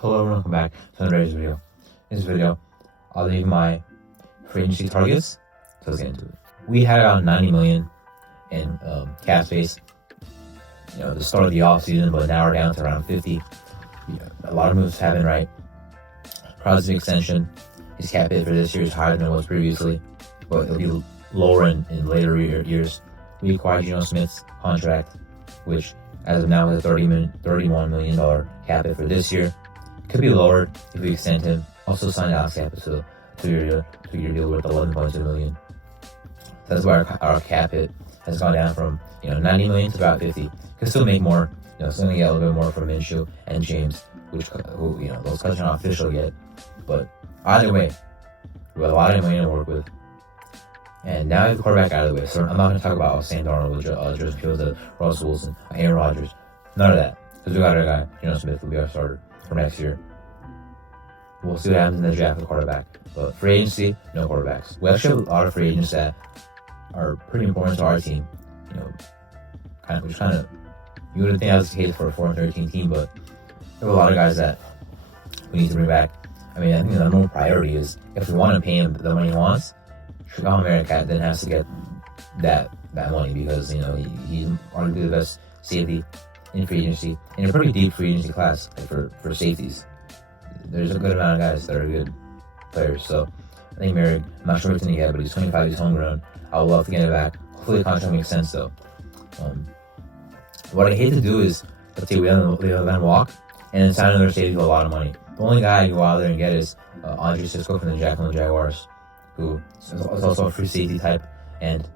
Hello and welcome back to another video. In this video, I'll leave my free agency targets. So let's get into it. We had about 90 million in cap space, the start of the offseason, but now we're down to around 50. A lot of moves happened, right? Crosby extension. His cap hit for this year is higher than it was previously, but it'll be lower in later years. We acquired Geno Smith's contract, which as of now is a $31 million cap hit for this year. Could be lowered if we extend him. Also signed Alex Cappa to a two-year deal worth $11.2 million. That's why our cap hit has gone down from 90 million to about 50. Could still make more. Still gonna get a little bit more from Minshew and James, those cuts are not official yet. But either way, we have a lot of money to work with. And now we have the quarterback out of the way. So I'm not gonna talk about Sam Darnold, Justin Fields, Russell Wilson, Aaron Rodgers. None of that, because we got our guy Geno Smith will be our starter for next year. We'll see what happens in the draft for quarterback. But free agency, no quarterbacks. We actually have a lot of free agents that are pretty important to our team. You wouldn't think that was the case for a 4-13 team, but there are a lot of guys that we need to bring back. I think the number one priority is if we want to pay him the money he wants, Chicago America then has to get that money because he's arguably the best safety in free agency, in a pretty deep free agency class for safeties. There's a good amount of guys that are good players. So I think Merrick, I'm not sure what's going to get, but he's 25, he's homegrown. I would love to get it back. Hopefully the contract makes sense though. What I hate to do is, let's say we let them walk and then sign another safety for a lot of money. The only guy you go out there and get is Andre Cisco from the Jacksonville Jaguars, who is also a free safety type and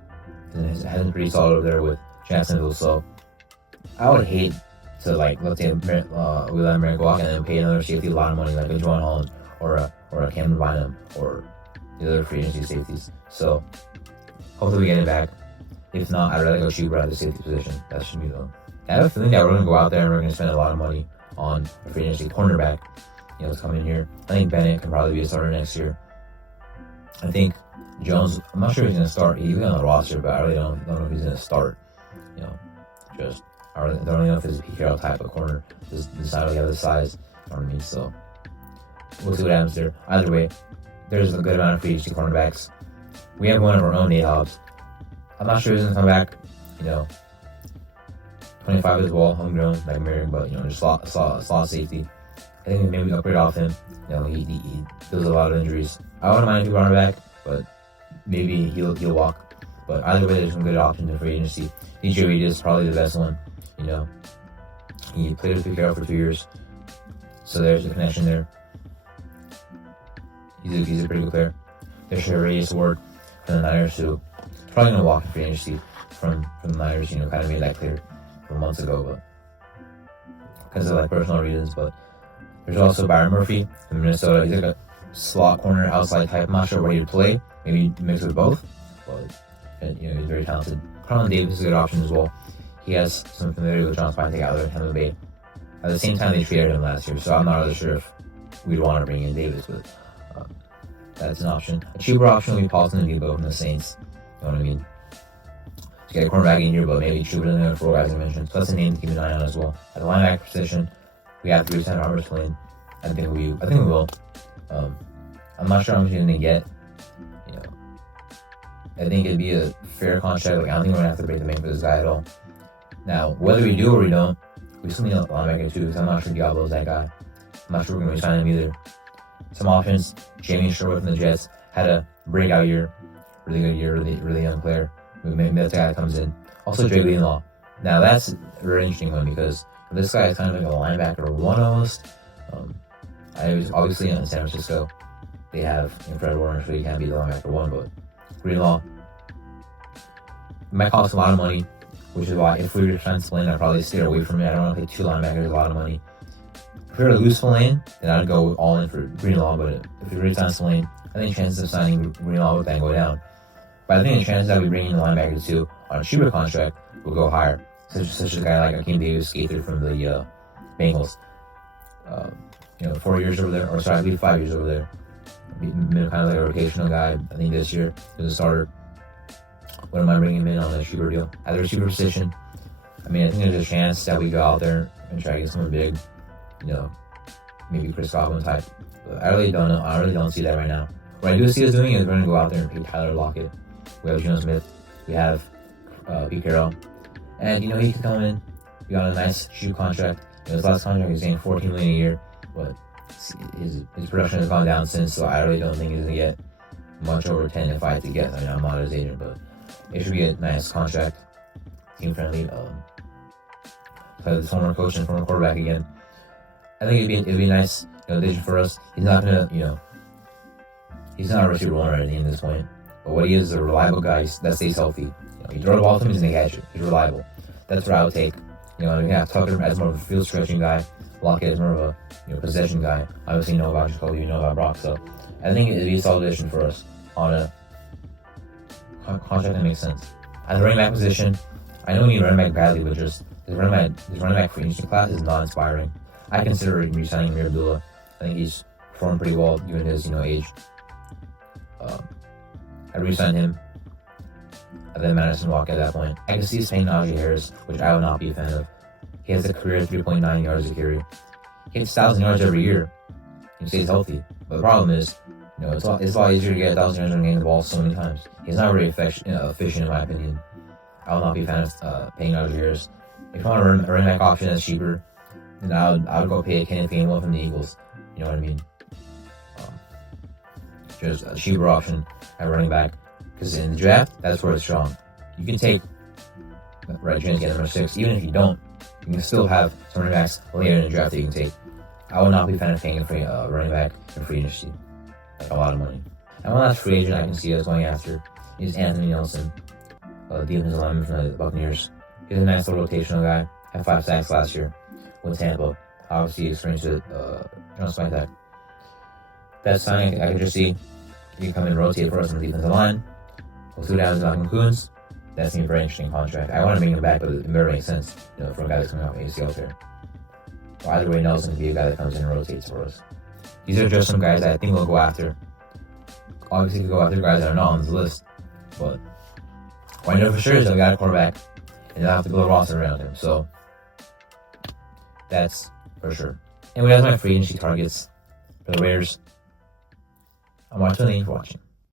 has been pretty solid over there with Jacksonville. So I would hate to let's say we let Merrick walk and then pay another safety a lot of money like a Juwan Holland or a Cameron Bynum or the other free agency safeties. So hopefully we get it back. If not, I'd rather go Schubert at the safety position. That should be though. I have a feeling that we're going to go out there and we're going to spend a lot of money on a free agency cornerback. To come in here. I think Bennett can probably be a starter next year. I think Jones, I'm not sure if he's going to start. He's on the roster, but I really don't know if he's going to start. I don't really know if it's a PKL type of corner. This not really have the size. You know what I mean? So we'll see what happens there. Either way, there's a good amount of free agency cornerbacks. We have one of our own, Nate Hobbs. I'm not sure he's going to come back. 25 as well, homegrown like Merrick, but just slot safety. I think maybe we upgrade off him. He does a lot of injuries. I wouldn't mind if he brought him back, but maybe he'll walk. But either way, there's some good options in free agency. DJ Reed is probably the best one. He played with PKL for 2 years, so there's a connection there. He's a pretty good player. There's Reyes Ward from the Niners who probably gonna walk in free agency from the Niners. Kind of made that clear from months ago, but because of personal reasons. But there's also Byron Murphy from Minnesota. He's like a slot corner outside type. I'm not sure where he'd play. Maybe mix with both, but he's very talented. Carlton Davis is a good option as well. He has some familiarity with John Spine out there in Tampa Bay. At the same time, they traded him last year, so I'm not really sure if we'd want to bring in Davis, but that's an option. A cheaper option would be Paulson and Debo from the Saints. You know what I mean? To get a cornerback in here, but maybe cheaper than the other four guys I mentioned. So that's a name to keep an eye on as well. At the linebacker position, we have to resign Robert Flynn. I think we will. I'm not sure how much he's gonna get. I think it'd be a fair contract. I don't think we're gonna have to break the bank for this guy at all. Now, whether we do or we don't, we still need a linebacker too, because I'm not sure Diablo's that guy. I'm not sure we're gonna resign him either. Some options: Jamie Sherwood from the Jets had a breakout year, really good year, really young player. Maybe that's the guy that comes in. Also, Dre Greenlaw. Now that's a very interesting one because this guy is kind of like a linebacker one almost. I was obviously in San Francisco. They have Fred Warner, so he can't be the linebacker one, but Greenlaw might cost a lot of money, which is why if we were to sign Spillane, I'd probably steer away from it. I don't want to pay two linebackers a lot of money. If we were to lose Spillane, then I'd go all in for Greenlaw, but if we were to sign Spillane, I think chances of signing Greenlaw would then go down. But I think the chances that we bring in the linebacker too on a cheaper contract will go higher. Such a guy like Akeem Davis Gaither from the Bengals. 4 years over there, or sorry, I believe 5 years over there. Kind of like a rotational guy. I think this year he was a starter. Wouldn't mind bringing him in on a cheaper deal. At the receiver position, I think there's a chance that we go out there and try to get someone big. maybe Chris Godwin type. But I really don't know. I really don't see that right now. What I do see us doing is we're going to go out there and pay Tyler Lockett. We have Geno Smith. We have Pete Carroll. And, he could come in, be on a nice shoe contract. His last contract, he's getting $14 million a year. But his production has gone down since, so I really don't think he's going to get much over 10 if I had to guess. I mean, I'm not his agent, but it should be a nice contract. Team-friendly. Play with his former coach and former quarterback again. I think it'd be nice, addition for us. He's not gonna, he's not a receiver one or anything at this point. But what he is a reliable guy that stays healthy. You throw the ball to him, he's gonna catch it. He's reliable. That's what I would take. We have Tucker as more of a field stretching guy. Lockett as more of a possession guy. Obviously, you know about Jacoby, you know about Brock. So I think it'd be a solid addition for us on a contract that makes sense. At the running back position, I know we need running back badly, but just his running back free agency class is not inspiring. I consider re-signing Ameer Abdullah. I think he's performed pretty well given his age. I re-signed him. And then Madison Walk at that point. I can see us paying Najee Harris, which I would not be a fan of. He has a career 3.9 yards a carry. He hits 1,000 yards every year. He stays healthy. But the problem is, it's a lot easier to get 1,000 yards when getting the ball so many times. He's not very efficient in my opinion. I would not be a fan of paying Najee Harris. If you want a running back option that's cheaper, then I would go pay Kenneth Gainwell from the Eagles. You know what I mean? Just a cheaper option at running back. Because in the draft, that's where it's strong. You can take Red Jones, get number 6. Even if you don't, you can still have some running backs later in the draft that you can take. I would not be a fan of paying a running back in free agency. Like a lot of money. And one last free agent I can see us going after is Anthony Nelson, the defensive lineman from the Buccaneers. He's a nice little rotational guy. Had 5 sacks last year with Tampa. Obviously, experienced with John Spintack. That signing I could just see. He can come and rotate for us on the defensive line. We'll see what happens with Malcolm Coons. That's going to be a very interesting contract. I want to bring him back, but it never makes sense, for a guy that's coming off ACL tear. Well, either way, Nelson can be a guy that comes in and rotates for us. These are just some guys that I think we'll go after. Obviously, we go after guys that are not on the list, but what I know for sure is that we got a quarterback, and they'll have to build a roster around him. So that's for sure. Anyway, that's my free agency targets for the Raiders. I'm tuning in for watching.